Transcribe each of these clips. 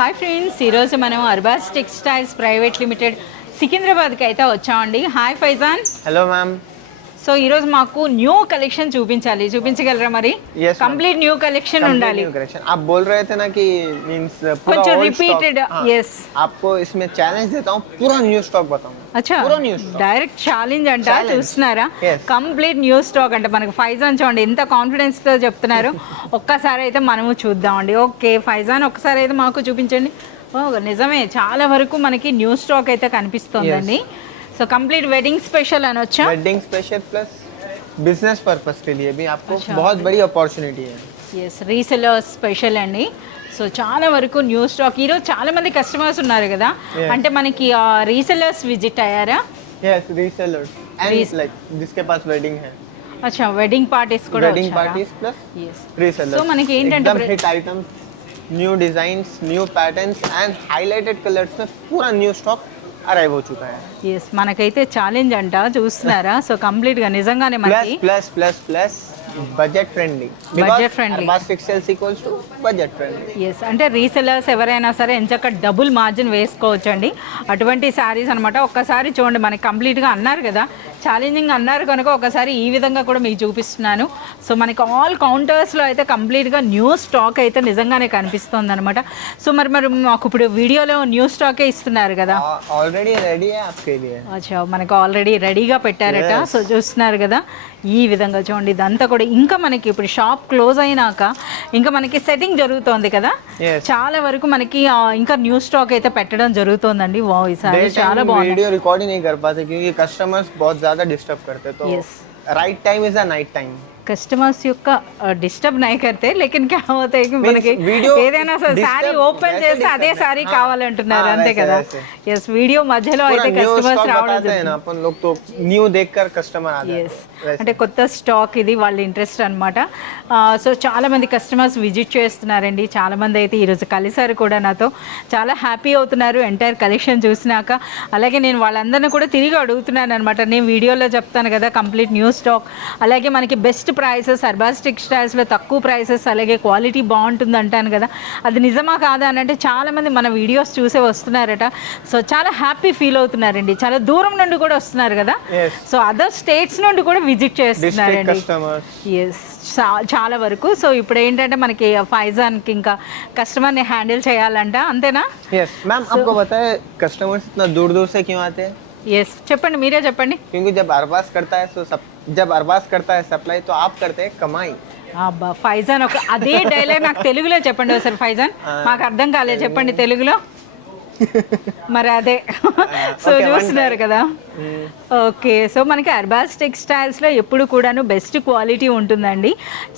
Hi friends, ఈరోజు మనం Arbaz textiles private limited సికింద్రాబాద్కి అయితే వచ్చామండి. Hi Faizan. Hello ma'am. So ఈరోజు మాకు న్యూ కలెక్షన్ చూపించగలరా? మరి కంప్లీట్ న్యూ కलेक्शन ఉండాలి. आप बोल रहे थे ना कि मींस कुछ रिपीटेड. यस, आपको इसमें चैलेंज देता हूँ, पूरा न्यू स्टॉक बताऊँ. అచ్చా, డైరెక్ట్ ఛాలెంజ్ అంట. చూస్తున్నారా, కంప్లీట్ న్యూ స్టాక్ అంట. మనకు ఫైజాన్ చూడండి ఎంత కాన్ఫిడెన్స్ తో చెప్తున్నారు. ఒక్కసారి అయితే మనము చూద్దామండి. ఓకే ఫైజాన్, ఒక్కసారి అయితే మాకు చూపించండి. నిజమే, చాలా వరకు మనకి న్యూ స్టాక్ అయితే కనిపిస్తుందండి. సో कंप्लीट वेडिंग स्पेशल అనొచ్చా? Wedding special plus business purpose के लिए भी आपको बहुत बड़ी अपॉर्चुनिटी है. yes, రీసెలర్స్ స్పెషల్ అండి. సో చాలా వరకు న్యూ స్టాక్. ఈరోజు చాలా మంది కస్టమర్స్ ఉన్నారు కదా, అంటే మనకి రీసెలర్స్ విజిట్ అయ్యారా? yes, resellers and like जिसके पास वेडिंग है. अच्छा, वेडिंग पार्टीज కూడా వచ్చారా? Wedding parties plus yes, resellers. So మనకి ఏంటంటే एकदम hit items, new designs, new patterns and highlighted colours में पूरा न्यू स्टॉक అరైవ్ हो चुका है. yes, మనకైతే ఛాలెంజ్ అంట. చూస్తున్నారా? సో కంప్లీట్ గా నిజంగానే మనకి plus budget friendly. Arbaz textiles equals to budget friendly. yes, అంటే రీసెలర్స్ ఎవరైనా సరే ఎంచక్క డబుల్ మార్జిన్ వేసుకోవచ్చండి. అటువంటి శారీస్ అనమాట. ఒక్కసారి చూడండి, మనకి కంప్లీట్ గా అన్నారు కదా, ఛాలెంజింగ్ అన్నారు కనుక ఒకసారి ఈ విధంగా కూడా మీకు చూపిస్తున్నాను. సో మనకి ఆల్ కౌంటర్స్లో అయితే కంప్లీట్గా న్యూ స్టాక్ అయితే నిజంగానే కనిపిస్తుంది అనమాట. సో మరి మాకు ఇప్పుడు వీడియోలో న్యూ స్టాకే ఇస్తున్నారు కదా? Already ready. అచ్చా, మనకు ఆల్రెడీ రెడీగా పెట్టారట. సో చూస్తున్నారు కదా, ఈ విధంగా చూడండి. ఇదంతా కూడా ఇంకా మనకి ఇప్పుడు షాప్ క్లోజ్ అయినాక ఇంకా మనకి సెట్టింగ్ జరుగుతోంది కదా, చాలా వరకు మనకి ఇంకా న్యూ స్టాక్ అయితే పెట్టడం జరుగుతోందండి. వా, ఈసారి చాలా బాగుంది. వీడియో రికార్డింగ్ नहीं कर पाते क्योंकि कस्टमर्स बहुत ज्यादा डिस्टर्ब करते, तो right time is a night time. Customers యొక్క డిస్టర్బ్ నై కర్తే, లేకిన్ క్యా హోతాయి కి మనకి ఏదైనా సారీ ఓపెన్ చేస్తే అదే సారీ కావాలంటున్నారు, అంతే కదా? yes, వీడియో మధ్యలో అయితే కస్టమర్స్ రావడం జరుగుతుంది. अपन लोग तो न्यू देखकर कस्टमर आते हैं. అంటే కొత్త స్టాక్ ఇది, వాళ్ళ ఇంట్రెస్ట్ అనమాట. సో చాలా మంది కస్టమర్స్ విజిట్ చేస్తున్నారండి. చాలా మంది అయితే ఈరోజు కలిసారు కూడా నాతో, చాలా హ్యాపీ అవుతున్నారు ఎంటైర్ కలెక్షన్ చూసినాక. అలాగే నేను వాళ్ళందరినీ కూడా తిరిగి అడుగుతున్నాను అనమాట. నేను వీడియోలో చెప్తాను కదా కంప్లీట్ న్యూ స్టాక్, అలాగే మనకి బెస్ట్ ప్రైసెస్ అర్బాస్ టెక్స్టైల్స్లో తక్కువ ప్రైసెస్, అలాగే క్వాలిటీ బాగుంటుంది అంటాను కదా, అది నిజమా కాదా అని అంటే చాలామంది మన వీడియోస్ చూసే వస్తున్నారట. సో చాలా హ్యాపీ ఫీల్ అవుతున్నారండి. చాలా దూరం నుండి కూడా వస్తున్నారు కదా, సో అదర్ స్టేట్స్ నుండి కూడా విజిట్ చేస్తున్నారండి. ఎస్, చాలా వరకు. సో ఇప్పుడు ఏంటంటే మనకి ఫైజాన్కి ఇంకా కస్టమర్ని హ్యాండిల్ చేయాలంట, అంతేనా? yes मैम, आपको पता है कस्टमर्स इतना दूर दूर से क्यों आते हैं? ఎస్, చెప్పండి, మీరే చెప్పండి. क्योंकि जब अरबाज करता है तो जब अरबाज करता है सप्लाई, तो आप करते हैं कमाई. అబ్బా ఫైజాన్, ఒక అదే డైలాగ్ నాకు తెలుగులో చెప్పండి ఒకసారి ఫైజాన్. మాకు అర్థం కాలేదు, చెప్పండి తెలుగులో. మరి అదే సో చూస్తున్నారు కదా. ఓకే, సో మనకి అర్బాస్ టెక్స్టైల్స్లో ఎప్పుడు కూడాను బెస్ట్ క్వాలిటీ ఉంటుందండి.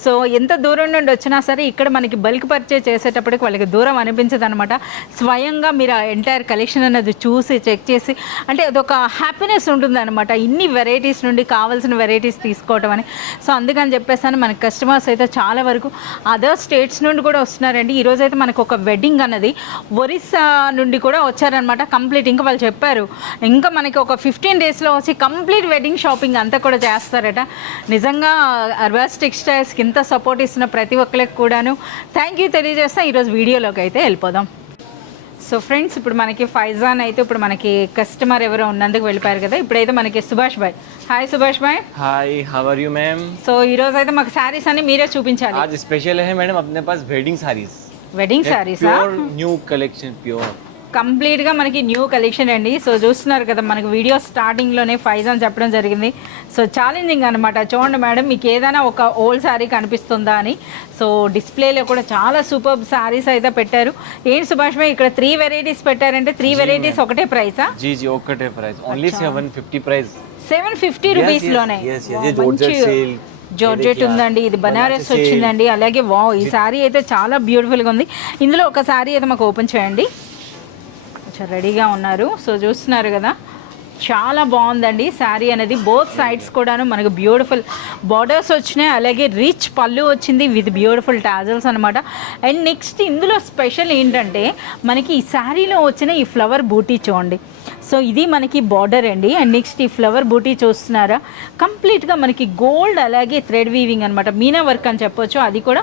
సో ఎంత దూరం నుండి వచ్చినా సరే ఇక్కడ మనకి బల్క్ పర్చేజ్ చేసేటప్పటికి వాళ్ళకి దూరం అనిపించదు అనమాట. స్వయంగా మీరు ఆ ఎంటైర్ కలెక్షన్ అనేది చూసి చెక్ చేసి, అంటే అదొక హ్యాపీనెస్ ఉంటుంది అనమాట. ఇన్ని వెరైటీస్ నుండి కావాల్సిన వెరైటీస్ తీసుకోవటం అని. సో అందుకని చెప్పేసాను మనకి కస్టమర్స్ అయితే చాలా వరకు అదర్ స్టేట్స్ నుండి కూడా వస్తున్నారండి. ఈరోజైతే మనకు ఒక వెడ్డింగ్ అన్నది ఒరిస్సా నుండి కూడా వచ్చారనమాట. కంప్లీట్ ఇంకా వాళ్ళు చెప్పారు ఇంకా మనకి ఒక 15 డేస్లో వచ్చి కంప్లీట్ వెడ్డింగ్ షాపింగ్ అంతా కూడా చేస్తారట. నిజంగా అర్బాస్ టెక్స్టైల్స్కి ఇంత సపోర్ట్ ఇస్తున్న ప్రతి ఒక్కరికి కూడాను థ్యాంక్ యూ తెలియజేస్తాం. ఈరోజు వీడియోలోకి అయితే వెళ్ళిపోదాం. సో ఫ్రెండ్స్, ఇప్పుడు మనకి ఫైజాన్ అయితే ఇప్పుడు మనకి కస్టమర్ ఎవరో ఉన్నందుకు వెళ్ళిపోయారు కదా. ఇప్పుడైతే మనకి సుభాష్ భాయ్. హాయ్ సుభాష్ భాయ్. Hi, how are you ma'am? So ఈరోజు అయితే మాకు శారీస్ అన్ని మీరే చూపించాలి. आज स्पेशल है मैडम अपने पास वेडिंग साड़ीज. వెడ్డింగ్ శారీసా? प्योर न्यू कलेक्शन, प्योर కంప్లీట్గా మనకి న్యూ కలెక్షన్ అండి. సో చూస్తున్నారు కదా, మనకి వీడియో స్టార్టింగ్లోనే ఫైజాన్ చెప్పడం జరిగింది. సో ఛాలెంజింగ్ అనమాట. చూడండి మేడం, మీకు ఏదైనా ఒక ఓల్డ్ శారీ కనిపిస్తుందా అని. సో డిస్ప్లేలో కూడా చాలా సూపర్ శారీస్ అయితే పెట్టారు. ఏంటి సుభాష్ భాయ్, ఇక్కడ 3 వెరైటీస్ పెట్టారంటే 3 వెరైటీస్ ఒకటే ప్రైసా? जी जी, ఒకటే ప్రైస్. Only 750 price. 750 రూపీస్లోనే జార్జెట్ ఉందండి. ఇది బనారస్ వచ్చిందండి. అలాగే వా, ఈ శారీ అయితే చాలా బ్యూటిఫుల్గా ఉంది. ఇందులో ఒక శారీ అయితే మాకు ఓపెన్ చేయండి. రెడీగా ఉన్నారు. సో చూస్తున్నారు కదా, చాలా బాగుందండి శారీ అనేది. బోత్ సైడ్స్ కూడాను మనకు బ్యూటిఫుల్ బార్డర్స్ వచ్చినాయి, అలాగే రిచ్ పళ్ళు వచ్చింది విత్ బ్యూటిఫుల్ టాజల్స్ అనమాట. అండ్ నెక్స్ట్ ఇందులో స్పెషల్ ఏంటంటే మనకి ఈ శారీలో వచ్చిన ఈ ఫ్లవర్ బూటీ చూడండి. సో ఇది మనకి బార్డర్ అండి. అండ్ నెక్స్ట్ ఈ ఫ్లవర్ బూటీ చూస్తున్నారా, కంప్లీట్గా మనకి గోల్డ్ అలాగే థ్రెడ్ వీవింగ్ అనమాట, మీనా వర్క్ అని చెప్పొచ్చు. అది కూడా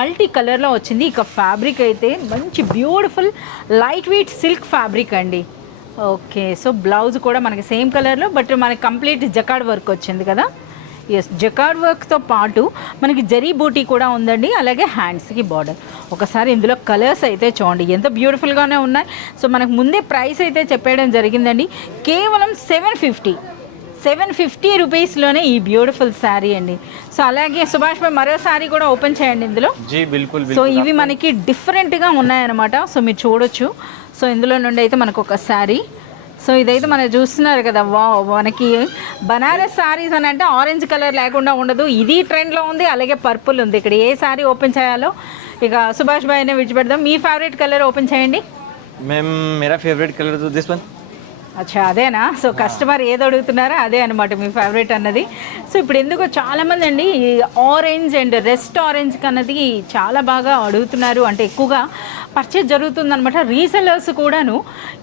మల్టీ కలర్లో వచ్చింది. ఇక ఫ్యాబ్రిక్ అయితే మంచి beautiful light weight silk fabric అండి. ఓకే, సో బ్లౌజ్ కూడా మనకి సేమ్ కలర్లో, బట్ మనకి కంప్లీట్ జకార్డ్ వర్క్ వచ్చింది కదా. ఎస్, జకార్డ్ వర్క్తో పాటు మనకి జరీ బూటీ కూడా ఉందండి, అలాగే హ్యాండ్స్కి బార్డర్. ఒకసారి ఇందులో కలర్స్ అయితే చూడండి ఎంత బ్యూటిఫుల్గానే ఉన్నాయి. సో మనకు ముందే ప్రైస్ అయితే చెప్పేయడం జరిగిందండి, కేవలం 750 రూపీస్లోనే ఈ బ్యూటిఫుల్ శారీ అండి. సో అలాగే సుభాష్ భాయ్ మరో శారీ కూడా ఓపెన్ చేయండి ఇందులో. जी बिल्कुल సో ఇవి మనకి డిఫరెంట్గా ఉన్నాయన్నమాట. సో మీరు చూడొచ్చు. సో ఇందులో నుండి అయితే మనకు ఒక శారీ. సో ఇదైతే మనం చూస్తున్నారు కదా, మనకి బనారస్ శారీస్ అని అంటే ఆరెంజ్ కలర్ లేకుండా ఉండదు. ఇది ట్రెండ్లో ఉంది, అలాగే పర్పుల్ ఉంది. ఇక్కడ ఏ శారీ ఓపెన్ చేయాలో ఇక సుభాష్ భాయ్నే విడిచిపెడదాం. మీ ఫేవరెట్ కలర్ ఓపెన్ చేయండి. मैम मेरा फेवरेट कलर तो दिस वन. అచ్చా, అదేనా? సో కస్టమర్ ఏది అడుగుతున్నారో అదే అనమాట మీ ఫేవరెట్ అన్నది. సో ఇప్పుడు ఎందుకో చాలామంది అండి ఈ ఆరెంజ్ అండ్ రెస్ట్ ఆరెంజ్ అన్నది చాలా బాగా అడుగుతున్నారు, అంటే ఎక్కువగా పర్చేజ్ జరుగుతుందనమాట. రీసెలర్స్ కూడాను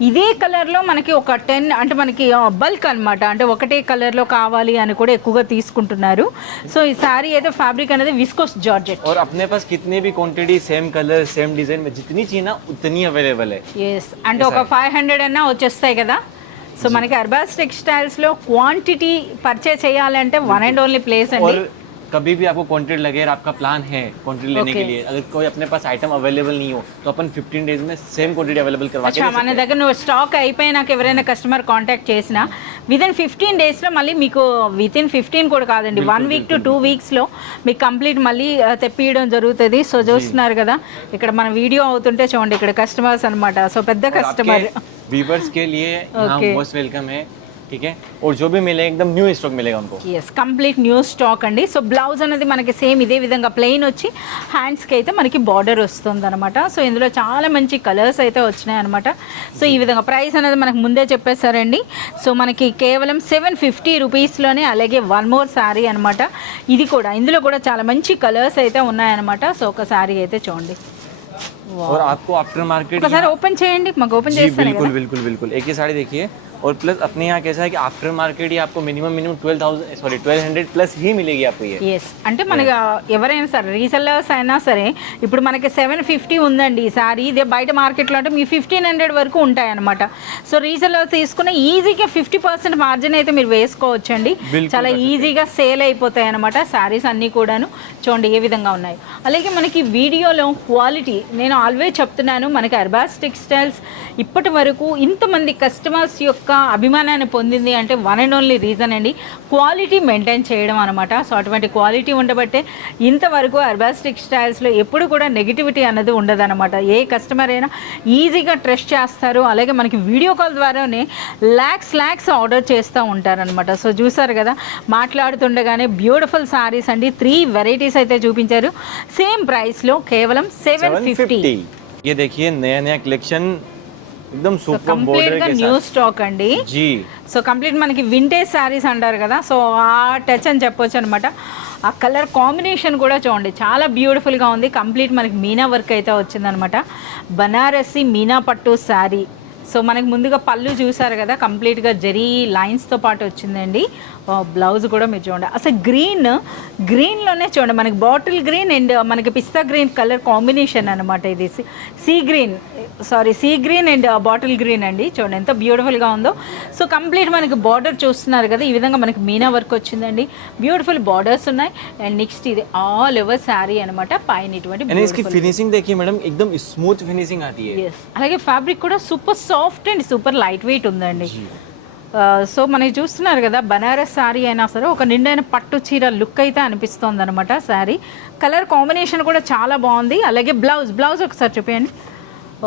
ఇదే కలర్లో మనకి ఒక 10 అంటే మనకి బల్క్ అనమాట, అంటే ఒకటే కలర్లో కావాలి అని కూడా ఎక్కువగా తీసుకుంటున్నారు. సో ఈ శారీ అయితే ఫ్యాబ్రిక్ అనేది విస్కోస్ జార్జెట్. और अपने पास कितने भी quantity same colour same design में जितनी चाहिए ना उतनी अवेलेबल है. ఎస్, అంటే ఒక 500 అన్నా వచ్చేస్తాయి కదా. సో మనకి అర్బాస్ టెక్స్టైల్స్లో క్వాంటిటీ పర్చేజ్ చేయాలంటే వన్ అండ్ ఓన్లీ ప్లేస్ అండి. और कभी भी आपको क्वांटिटी लगे और आपका प्लान है क्वांटिटी लेने के लिए, अगर कोई अपने पास आइटम अवेलेबल नहीं हो तो अपन 15 डेज में सेम क्वांटिटी अवेलेबल करवा के అచ్చా, మన దగ్గర నువ్వు స్టాక్ అయిపోయినాక ఎవరైనా కస్టమర్ కాంటాక్ట్ చేసినా విదిన్ 15 డేస్లో మళ్ళీ మీకు, వితిన్ 15 కూడా కాదండి, 1 వీక్ to 2 వీక్స్లో మీకు కంప్లీట్ మళ్ళీ తెప్పియడం జరుగుతుంది. సో చూస్తున్నారు కదా ఇక్కడ మన వీడియో అవుతుంటే చూడండి, ఇక్కడ కస్టమర్స్ అనమాట. సో పెద్ద కస్టమర్ व्यूअर्स के लिए यहाँ मोस्ट वेलकम है. ठीक है, और जो भी मिलेगा एकदम न्यू स्टॉक मिलेगा उनको. ఎస్, కంప్లీట్ న్యూ స్టాక్ అండి. సో బ్లౌజ్ అనేది మనకి సేమ్ ఇదే విధంగా ప్లెయిన్ వచ్చి హ్యాండ్స్కి అయితే మనకి బార్డర్ వస్తుంది అనమాట. సో ఇందులో చాలా మంచి కలర్స్ అయితే వచ్చినాయి అనమాట. సో ఈ విధంగా ప్రైస్ అనేది మనకు ముందే చెప్పేశారండి. సో మనకి కేవలం 750 రూపీస్లోనే, అలాగే వన్ మోర్ శారీ అనమాట. ఇది కూడా ఇందులో కూడా చాలా మంచి కలర్స్ అయితే ఉన్నాయన్నమాట. సో ఒక శారీ అయితే చూడండి. और आपको आफ्टर मार्केट ఒకసారి ఓపెన్ చేయండి, మాకు ఓపెన్ जी చేస్తాను बिल्कुल కదా. बिल्कुल बिल्कुल एक ही साड़ी देखिए. और प्लस अपने यहाँ कैसा है कि आफ्टर मार्केट ही आपको मिनिमम 1200 प्लस ही मिलेगी आपको ये. ఎస్, అంటే మనకి ఎవరైనా సరే రీసెల్లర్స్ అయినా సరే ఇప్పుడు మనకి 750 ఉందండి ఈ సారీ. ఇదే బయట మార్కెట్లో అంటే మీ 1500 వరకు ఉంటాయి అనమాట. సో రీసెల్లర్స్ తీసుకున్న ఈజీగా 50% మార్జిన్ అయితే మీరు వేసుకోవచ్చండి. చాలా ఈజీగా సేల్ అయిపోతాయి అనమాట శారీస్ అన్నీ కూడాను. చూడండి ఏ విధంగా ఉన్నాయి. అలాగే మనకి వీడియోలో క్వాలిటీ నేను ఆల్వేస్ చెప్తున్నాను, మనకి అర్బాస్ టెక్స్టైల్స్ ఇప్పటి వరకు ఇంతమంది కస్టమర్స్ యొక్క అభిమానాన్ని పొందింది అంటే వన్ అండ్ ఓన్లీ రీజన్ అండి, క్వాలిటీ మెయింటైన్ చేయడం అనమాట. సో అటువంటి క్వాలిటీ ఉండబట్టే ఇంతవరకు అర్బాస్ టెక్స్టైల్స్లో ఎప్పుడు కూడా నెగిటివిటీ అన్నది ఉండదన్నమాట. ఏ కస్టమర్ అయినా ఈజీగా ట్రస్ట్ చేస్తారు. అలాగే మనకి వీడియో కాల్ ద్వారానే ల్యాక్స్ ఆర్డర్ చేస్తూ ఉంటారనమాట. సో చూసారు కదా, మాట్లాడుతుండగానే బ్యూటిఫుల్ సారీస్ అండి, 3 వెరైటీస్ అయితే చూపించారు సేమ్ ప్రైస్లో కేవలం 750. ये देखिए नया नया कलेक्शन एकदम सुपर కంప్లీట్ बॉर्डर గా के న్యూ साथ. స్టాక్ అండి. जी సో కంప్లీట్ మనకి వింటేజ్ శారీస్ అంటారు కదా, సో ఆ టచ్ అని చెప్పొచ్చు అనమాట. ఆ కలర్ కాంబినేషన్ కూడా చూడండి చాలా బ్యూటిఫుల్గా ఉంది. కంప్లీట్ మనకి మీనా వర్క్ అయితే వచ్చిందనమాట. బనారసి మీనా పట్టు శారీ. సో మనకి ముందుగా పళ్ళు చూసారు కదా, కంప్లీట్గా జరీ లైన్స్తో పాటు వచ్చిందండి. బ్లౌజ్ కూడా మీరు చూడండి, అసలు గ్రీన్లోనే చూడండి మనకి బాటిల్ గ్రీన్ అండ్ మనకి పిస్తా గ్రీన్ కలర్ కాంబినేషన్ అనమాట. ఇది sea green and bottle green అండి. చూడండి ఎంత బ్యూటిఫుల్గా ఉందో. సో కంప్లీట్ మనకి బార్డర్ చూస్తున్నారు కదా, ఈ విధంగా మనకి మీనా వర్క్ వచ్చిందండి. బ్యూటిఫుల్ బార్డర్స్ ఉన్నాయి. అండ్ నెక్స్ట్ ఇది ఆల్ ఓవర్ శారీ అనమాట. పైన ఇటువంటి इसकी फिनिशिंग देखिए मैडम एकदम स्मूथ फिनिशिंग आती है. అలాగే ఫ్యాబ్రిక్ కూడా super soft and super light weight ఉందండి. సో మనకి చూస్తున్నారు కదా, బనారస్ శారీ అయినా సరే ఒక నిండైన పట్టు చీర లుక్ అయితే అనిపిస్తుంది అనమాట శారీ. కలర్ కాంబినేషన్ కూడా చాలా బాగుంది. అలాగే బ్లౌజ్ ఒకసారి చూపించండి.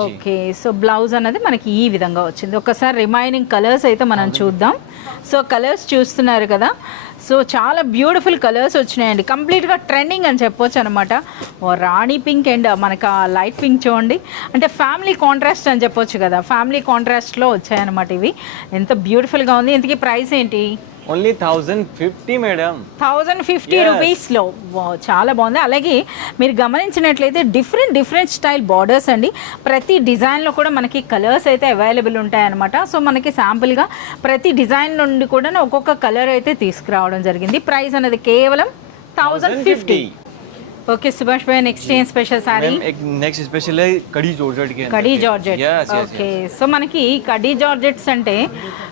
ఓకే, సో బ్లౌజ్ అనేది మనకి ఈ విధంగా వచ్చింది. ఒకసారి రిమైనింగ్ కలర్స్ అయితే మనం చూద్దాం. సో కలర్స్ చూస్తున్నారు కదా, సో చాలా బ్యూటిఫుల్ కలర్స్ వచ్చినాయండి. కంప్లీట్గా ట్రెండింగ్ అని చెప్పొచ్చు అనమాట. రాణి పింక్ అండ్ మనకు ఆ లైట్ పింక్ చూడండి, అంటే ఫ్యామిలీ కాంట్రాస్ట్ అని చెప్పొచ్చు కదా, ఫ్యామిలీ కాంట్రాస్ట్లో వచ్చాయన్నమాట ఇవి. ఎంత బ్యూటిఫుల్గా ఉంది. ఇంతకీ ప్రైస్ ఏంటి? Only 1050 madam. 1050 Yes. రూపీస్లో చాలా బాగుంది. అలాగే మీరు గమనించినట్లయితే డిఫరెంట్ స్టైల్ బార్డర్స్ అండి. ప్రతి డిజైన్లో కూడా మనకి కలర్స్ అయితే అవైలబుల్ ఉంటాయన్నమాట. సో మనకి శాంపుల్గా ప్రతి డిజైన్ నుండి కూడా ఒక్కొక్క కలర్ అయితే తీసుకురావడం జరిగింది. ప్రైస్ అనేది కేవలం 1050. ఓకే సుభాష్ భాయ్, నెక్స్ట్ ఏం special sorry? Next special khadi georgette కి కడీ జార్జెట్. ఓకే, సో మనకి కడీ జార్జెట్స్ అంటే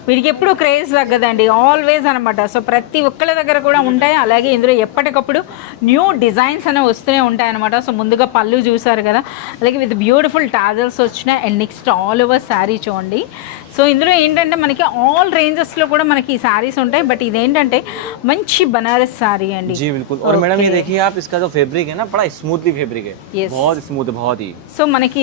వీడికి ఎప్పుడు క్రేజ్ తగ్గదండి, ఆల్వేస్ అనమాట. సో ప్రతి ఒక్కళ్ళ దగ్గర కూడా ఉంటాయి. అలాగే ఇందులో ఎప్పటికప్పుడు న్యూ డిజైన్స్ అనేవి వస్తూనే ఉంటాయి అనమాట. సో ముందుగా పళ్ళు చూసారు కదా, అలాగే విత్ బ్యూటిఫుల్ టాజల్స్ వచ్చినాయి. And next all over sari చూడండి. సో ఇందులో ఏంటంటే మనకి ఆల్ రేంజెస్లో కూడా మనకి ఈ శారీస్ ఉంటాయి. బట్ ఇదేంటంటే మంచి బనారస్ శారీ అండి. जी बिल्कुल. और मैडम ये देखिए आप, इसका जो फैब्रिक है ना बड़ा स्मूथली फैब्रिक है. Yes. बहुत स्मूथ है, बहुत ही. సో మనకి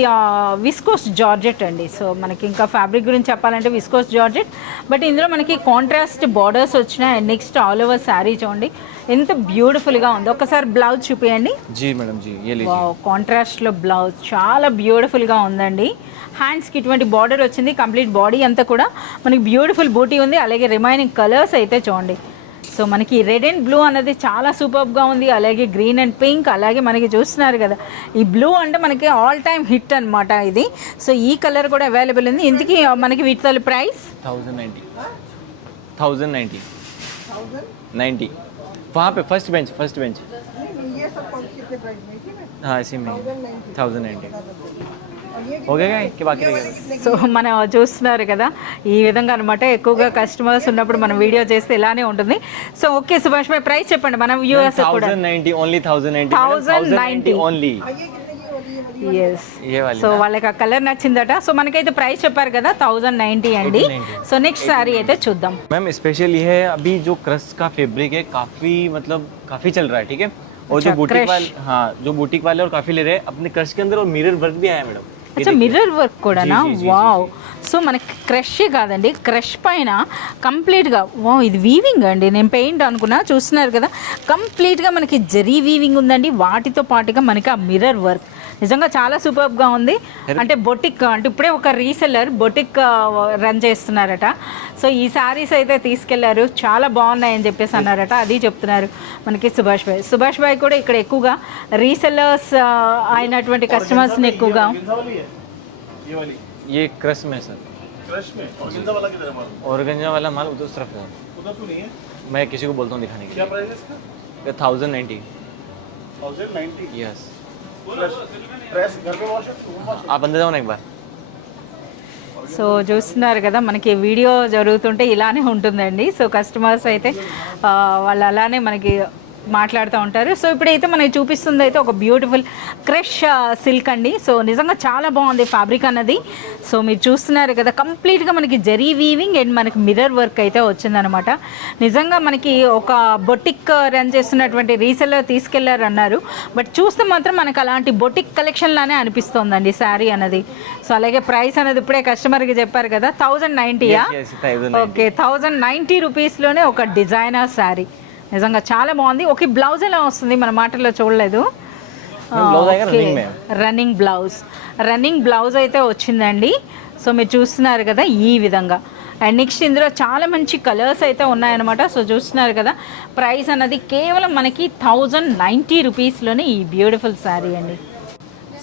విస్కోస్ జార్జెట్ అండి. సో మనకి ఇంకా ఫ్యాబ్రిక్ గురించి చెప్పాలంటే విస్కోస్ జార్జెట్. బట్ ఇందులో మనకి కాంట్రాస్ట్ బార్డర్స్ వచ్చినాయి. And next all over sari చూడండి ఎంత బ్యూటిఫుల్గా ఉంది. ఒకసారి బ్లౌజ్ చూపించండి. जी मैडम जी, ये लीजिए. కాంట్రాస్ట్లో బ్లౌజ్ చాలా బ్యూటిఫుల్గా ఉందండి. హ్యాండ్స్కి ఇటువంటి బార్డర్ వచ్చింది. కంప్లీట్ బాడీ అంతా కూడా మనకి బ్యూటిఫుల్ బూటీ ఉంది. అలాగే రిమైనింగ్ కలర్స్ అయితే చూడండి. సో మనకి రెడ్ అండ్ బ్లూ అనేది చాలా సూపర్గా ఉంది. అలాగే గ్రీన్ అండ్ పింక్, అలాగే మనకి చూస్తున్నారు కదా ఈ బ్లూ అంటే మనకి ఆల్ టైమ్ హిట్ అనమాట ఇది. సో ఈ కలర్ కూడా అవైలబుల్ ఉంది. ఇందుకీ మనకి వీటి ప్రైస్ 1090. वहाँ पे फर्स्ट बेंच. हाँ इसी में 1090 हो गया क्या बाकी रह गया? సో మనం చూస్తున్నారు కదా ఈ విధంగా అనమాట. ఎక్కువగా కస్టమర్స్ ఉన్నప్పుడు మనం వీడియో చేస్తే ఇలానే ఉంటుంది. సో ఓకే సుభాష్ భాయ్, ప్రైస్ చెప్పండి మన వ్యూవర్స్ కూడా. 1090 ఓన్లీ. 1090 ఓన్లీ. ఎస్, సో వాళ్ళకి ఆ కలర్ నచ్చిందట. సో మనకైతే ప్రైస్ చెప్పారు కదా 1090 అండి. సో నెక్స్ట్ సారీ అయితే చూద్దాం. मैम स्पेशल ये है, अभी जो क्रश का फैब्रिक है काफी चल रहा है, ठीक है. और जो बुटीक वाले, हाँ जो बुटीक वाले और काफी ले रहे हैं अपने क्रश के अंदर, और मिरर वर्क भी आया है मैडम. అచ్చా మిర్రర్ వర్క్ కూడానా? వావ్. సో మనకి క్రష్ కాదండి, క్రష్ పైన కంప్లీట్గా వావ్ ఇది వీవింగ్ అండి. నేను పెయింట్ అనుకున్నా, చూస్తున్నారు కదా కంప్లీట్గా మనకి జరీ వీవింగ్ ఉందండి. వాటితో పాటుగా మనకి ఆ మిర్రర్ వర్క్ నిజంగా చాలా సూపర్గా ఉంది. అంటే బొటిక్ అంటే ఇప్పుడే ఒక రీసెల్లర్ బొటిక్ రన్ చేస్తున్నారట. సో ఈ శారీస్ అయితే తీసుకెళ్లారు, చాలా బాగున్నాయని చెప్పేసి అన్నారట. అది చెప్తున్నారు మనకి సుభాష్ భాయ్ కూడా ఇక్కడ ఎక్కువగా రీసెల్లర్స్ అయినటువంటి కస్టమర్స్ని ఎక్కువగా. ये क्रश में सर, ऑर्गेन्जा वाला माल उधर तरफ है. मैं किसी को बोलता हूँ दिखाने के लिए. क्या प्राइस है इसका? 1090. यस. आप अंदर जाओ ना एक बार. సో చూస్తున్నారు కదా మనకి వీడియో జరుగుతుంటే ఇలానే ఉంటుందండి. సో కస్టమర్స్ అయితే వాళ్ళు అలానే మనకి మాట్లాడుతూ ఉంటారు. సో ఇప్పుడైతే మనకి చూపిస్తుంది అయితే ఒక బ్యూటిఫుల్ క్రష్ సిల్క్ అండి. సో నిజంగా చాలా బాగుంది ఫ్యాబ్రిక్ అన్నది. సో మీరు చూస్తున్నారు కదా కంప్లీట్గా మనకి జరీ వీవింగ్ అండ్ మనకి మిర్రర్ వర్క్ అయితే వచ్చిందనమాట. నిజంగా మనకి ఒక బొటిక్ రన్ చేస్తున్నటువంటి రీసెల్లర్ తీసుకెళ్లారు అన్నారు. బట్ చూస్తే మాత్రం మనకు అలాంటి బొటిక్ కలెక్షన్ లానే అనిపిస్తోందండి శారీ అన్నది. సో అలాగే ప్రైస్ అనేది ఇప్పుడే కస్టమర్కి చెప్పారు కదా 1090యా? ఓకే, 1090 రూపీస్లోనే ఒక డిజైనర్ శారీ. నిజంగా చాలా బాగుంది. ఓకే, బ్లౌజ్ ఎలా వస్తుంది మన మాటల్లో చూడలేదు. రన్నింగ్ బ్లౌజ్ అయితే వచ్చిందండి. సో మీరు చూస్తున్నారు కదా ఈ విధంగా. అండ్ నెక్స్ట్ ఇందులో చాలా మంచి కలర్స్ అయితే ఉన్నాయన్నమాట. సో చూస్తున్నారు కదా ప్రైస్ అన్నది కేవలం మనకి 1090 రూపీస్లోనే ఈ బ్యూటిఫుల్ శారీ అండి.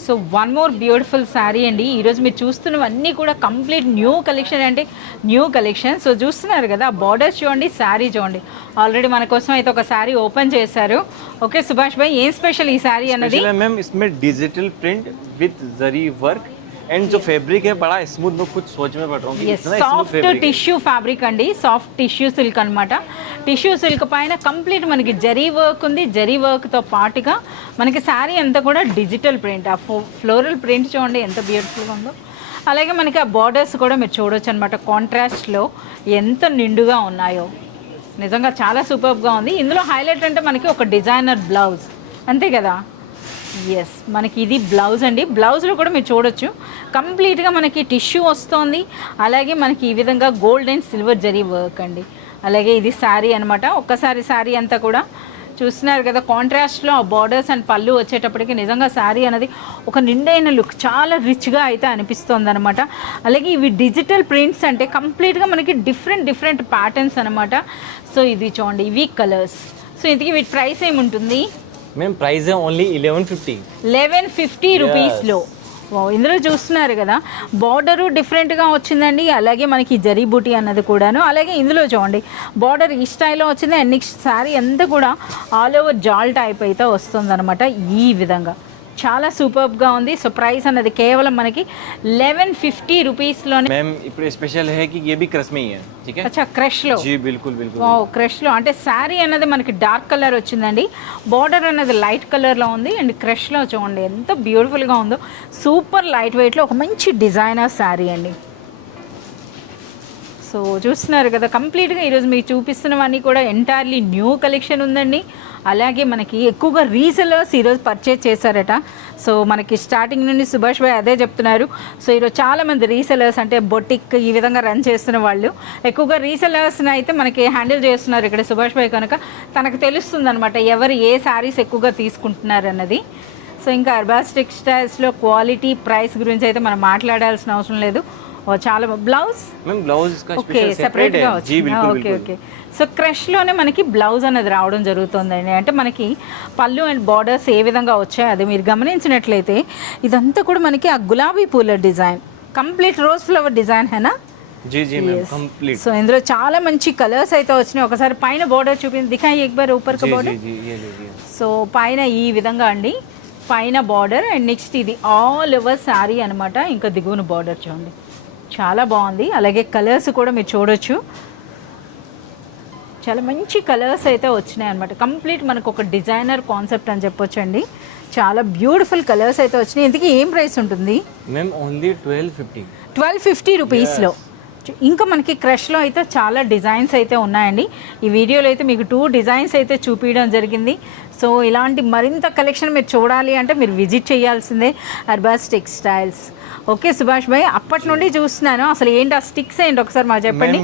So one more beautiful sari అండి. ఈరోజు మీరు చూస్తున్నవన్నీ కూడా కంప్లీట్ న్యూ కలెక్షన్ అంటే న్యూ కలెక్షన్. సో చూస్తున్నారు కదా బార్డర్స్ చూడండి, శారీ చూడండి. ఆల్రెడీ మన కోసం అయితే ఒక శారీ ఓపెన్ చేశారు. ఓకే సుభాష్ భాయ్, ఏం స్పెషల్ ఈ శారీ అన్నది? मैम इसमें digital print with zari work and जो फैब्रिक है बड़ा स्मूथ. मैं कुछ सोच में पड़ रहा हूँ कि इतना సాఫ్ట్ టిష్యూ ఫ్యాబ్రిక్ అండి. సాఫ్ట్ టిష్యూ సిల్క్ అనమాట. టిష్యూ సిల్క్ పైన కంప్లీట్ మనకి జరీ వర్క్ ఉంది. జరీ వర్క్తో పాటుగా మనకి శారీ అంతా కూడా డిజిటల్ ప్రింట్. ఆ ఫ్లోరల్ ప్రింట్ చూడండి ఎంత బ్యూటిఫుల్గా ఉందో. అలాగే మనకి ఆ బార్డర్స్ కూడా మీరు చూడొచ్చు అనమాట. కాంట్రాస్ట్లో ఎంత నిండుగా ఉన్నాయో నిజంగా చాలా సూపర్గా ఉంది. ఇందులో హైలైట్ అంటే మనకి ఒక డిజైనర్ బ్లౌజ్, అంతే కదా. ఎస్, మనకి ఇది బ్లౌజ్ అండి. బ్లౌజ్లో కూడా మీరు చూడొచ్చు కంప్లీట్గా మనకి టిష్యూ వస్తుంది. అలాగే మనకి ఈ విధంగా gold and silver zari work అండి. అలాగే ఇది శారీ అనమాట. ఒక్కసారి శారీ అంతా కూడా చూస్తున్నారు కదా, కాంట్రాస్ట్లో ఆ బార్డర్స్ అండ్ పళ్ళు వచ్చేటప్పటికి నిజంగా శారీ అనేది ఒక నిండైన లుక్, చాలా రిచ్గా అయితే అనిపిస్తుంది అనమాట. అలాగే ఇవి డిజిటల్ ప్రింట్స్ అంటే కంప్లీట్గా మనకి డిఫరెంట్ ప్యాటర్న్స్ అనమాట. సో ఇది చూడండి, ఇవి కలర్స్. సో ఇంతకీ వీటి ప్రైస్ ఏముంటుంది? మేము ప్రైస్ ఓన్లీ 1150 రూపీస్లో. ఇందులో చూస్తున్నారు కదా, బార్డరు డిఫరెంట్గా వచ్చిందండి. అలాగే మనకి జరీ బూటీ అన్నది కూడాను. అలాగే ఇందులో చూడండి, బార్డర్ ఈ స్టైల్లో వచ్చింది. అండ్ నెక్స్ట్ శారీ అంతా కూడా ఆల్ ఓవర్ జాల్ టైప్ అయితే వస్తుంది అనమాట. ఈ విధంగా చాలా సూపర్గా ఉంది. సో ప్రైస్ అన్నది కేవలం మనకి 1150 రూపీస్లోనే. मैम ఇప్పుడు స్పెషల్ है कि ये भी क्रश में ही है, ठीक है? అచ్చా, క్రష్లో. जी बिल्कुल बिल्कुल. వావ్, క్రష్లో అంటే శారీ అన్నది మనకి డార్క్ కలర్ వచ్చిందండి, బార్డర్ అన్నది లైట్ కలర్లో ఉంది. అండ్ క్రష్లో చూడండి ఎంత బ్యూటిఫుల్గా ఉందో. సూపర్ లైట్ వెయిట్లో ఒక మంచి డిజైనర్ శారీ అండి. సో చూస్తున్నారు కదా, కంప్లీట్గా ఈరోజు మీకు చూపిస్తున్నవన్నీ కూడా ఎంటైర్లీ న్యూ కలెక్షన్ ఉందండి. అలాగే మనకి ఎక్కువగా రీసెలర్స్ ఈరోజు పర్చేజ్ చేశారట. సో మనకి స్టార్టింగ్ నుండి సుభాష్ భాయ్ అదే చెప్తున్నారు. సో ఈరోజు చాలామంది రీసెలర్స్ అంటే బొటిక్ ఈ విధంగా రన్ చేస్తున్న వాళ్ళు ఎక్కువగా రీసెలర్స్ని అయితే మనకి హ్యాండిల్ చేస్తున్నారు ఇక్కడ సుభాష్ భాయ్. కనుక తనకు తెలుస్తుంది అనమాట ఎవరు ఏ శారీస్ ఎక్కువగా తీసుకుంటున్నారు అన్నది. సో ఇంకా అర్బాస్ టెక్స్టైల్స్లో క్వాలిటీ ప్రైస్ గురించి అయితే మనం మాట్లాడాల్సిన అవసరం లేదు. చాలా బ్లౌజ్ ఓకే సెపరేట్గా వచ్చింది. Okay okay. సో క్రష్లోనే మనకి బ్లౌజ్ అనేది రావడం జరుగుతుందండి. అంటే మనకి పళ్ళు అండ్ బార్డర్స్ ఏ విధంగా వచ్చాయి అది మీరు గమనించినట్లయితే ఇదంతా కూడా మనకి ఆ గులాబీ పూల design, complete rose flower design హేనా? जी जी मैम कंप्लीट. సో ఇందులో చాలా మంచి కలర్స్ అయితే వచ్చినాయి. ఒకసారి పైన బార్డర్ చూపించి దిఖాయి एक बार ऊपर का బార్డర్. जी ये लीजिए. సో పైన ఈ విధంగా అండి, పైన బార్డర్. అండ్ నెక్స్ట్ ఇది ఆల్ ఓవర్ శారీ అనమాట. ఇంకా దిగువన బార్డర్ చూడండి, చాలా బాగుంది. అలాగే కలర్స్ కూడా మీరు చూడొచ్చు, చాలా మంచి కలర్స్ అయితే వచ్చినాయి అనమాట. కంప్లీట్ మనకు ఒక డిజైనర్ కాన్సెప్ట్ అని చెప్పొచ్చండి. చాలా బ్యూటిఫుల్ కలర్స్ అయితే వచ్చినాయి. ఇంతకీ ఏం ప్రైస్ ఉంటుంది? मैम ఓన్లీ 1250 రూపీస్లో. ఇంకా మనకి క్రష్లో అయితే చాలా డిజైన్స్ అయితే ఉన్నాయండి. ఈ వీడియోలో అయితే మీకు 2 డిజైన్స్ అయితే చూపించడం జరిగింది. సో ఇలాంటి మరింత కలెక్షన్ మీరు చూడాలి అంటే మీరు విజిట్ చేయాల్సిందే అర్బాస్ టెక్స్టైల్స్. ఓకే సుభాష్ భాయ్, అప్పటి నుండి చూస్తున్నాను, అసలు ఏంటి ఆ స్టిక్స్ ఏంటి ఒకసారి మాకు చెప్పండి.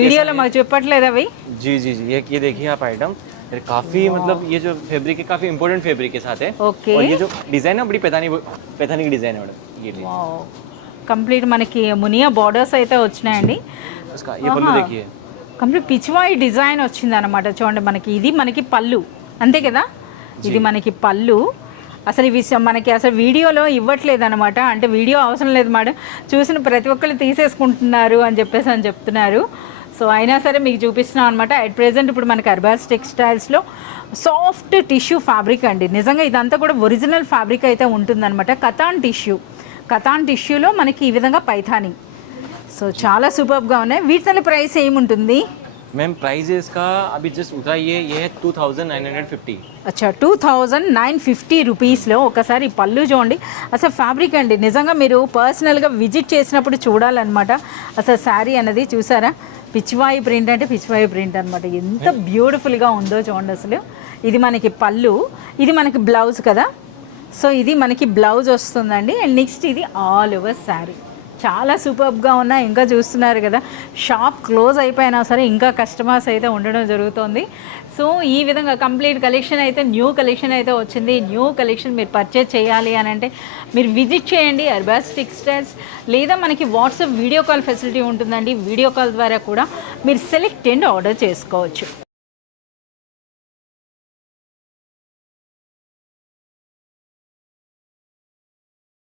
వీడియోలో మాకు చెప్పట్లేదు అవి. जी जी जी ये देखिए आप आइटम काफी मतलब ये जो फैब्रिक है काफी इंपॉर्टेंट फैब्रिक के साथ है. ओके. और ये जो डिजाइन है बड़ी पैथानी की डिजाइन है मैडम. ये కంప్లీట్ మనకి మునియా బార్డర్స్ అయితే వచ్చినాయండి. उसका ये पल्लू देखिए, కంప్లీట్ పిచ్వాయి డిజైన్ వచ్చింది అనమాట. చూడండి మనకి ఇది మనకి పళ్ళు అంతే కదా, ఇది మనకి పళ్ళు. అసలు ఇవి మనకి అసలు వీడియోలో ఇవ్వట్లేదు అనమాట. అంటే వీడియో అవసరం లేదు మేడం, చూసిన ప్రతి ఒక్కరు తీసేసుకుంటున్నారు అని చెప్తున్నారు. సో అయినా సరే మీకు చూపిస్తున్నాం అనమాట. అట్ ప్రెజెంట్ ఇప్పుడు మనకి అర్బాస్ టెక్స్టైల్స్లో సాఫ్ట్ టిష్యూ ఫ్యాబ్రిక్ అండి. నిజంగా ఇదంతా కూడా ఒరిజినల్ ఫ్యాబ్రిక్ అయితే ఉంటుందన్నమాట. కతాన్ టిష్యూలో మనకి ఈ విధంగా పైథానీ. సో చాలా సూపర్గా ఉన్నాయి. వీటి ప్రైస్ ఏముంటుంది? मैम प्राइस है इसका अभी जस्ट उठाइए, ये है 2950. అచ్చా 2950 రూపీస్లో. ఒకసారి పళ్ళు చూడండి, అసలు ఫ్యాబ్రిక్ అండి నిజంగా మీరు పర్సనల్గా విజిట్ చేసినప్పుడు చూడాలన్నమాట. అసలు శారీ అనేది చూసారా, పిచ్చివాయి ప్రింట్ అంటే పిచ్చివాయి ప్రింట్ అనమాట. ఎంత బ్యూటిఫుల్గా ఉందో చూడండి అసలు. ఇది మనకి పళ్ళు, ఇది మనకి బ్లౌజ్ కదా. సో ఇది మనకి బ్లౌజ్ వస్తుందండి. అండ్ నెక్స్ట్ ఇది ఆల్ ఓవర్ శారీ. చాలా సూపర్గా ఉన్నాయి. ఇంకా చూస్తున్నారు కదా, షాప్ క్లోజ్ అయిపోయినా సరే ఇంకా కస్టమర్స్ అయితే ఉండడం జరుగుతుంది. సో ఈ విధంగా కంప్లీట్ కలెక్షన్ అయితే న్యూ కలెక్షన్ అయితే వచ్చింది. న్యూ కలెక్షన్ మీరు పర్చేజ్ చేయాలి అని అంటే మీరు విజిట్ చేయండి అర్బాస్ టెక్స్టైల్స్, లేదా మనకి వాట్సాప్ వీడియో కాల్ ఫెసిలిటీ ఉంటుందండి. వీడియో కాల్ ద్వారా కూడా మీరు సెలెక్ట్ అండ్ ఆర్డర్ చేసుకోవచ్చు.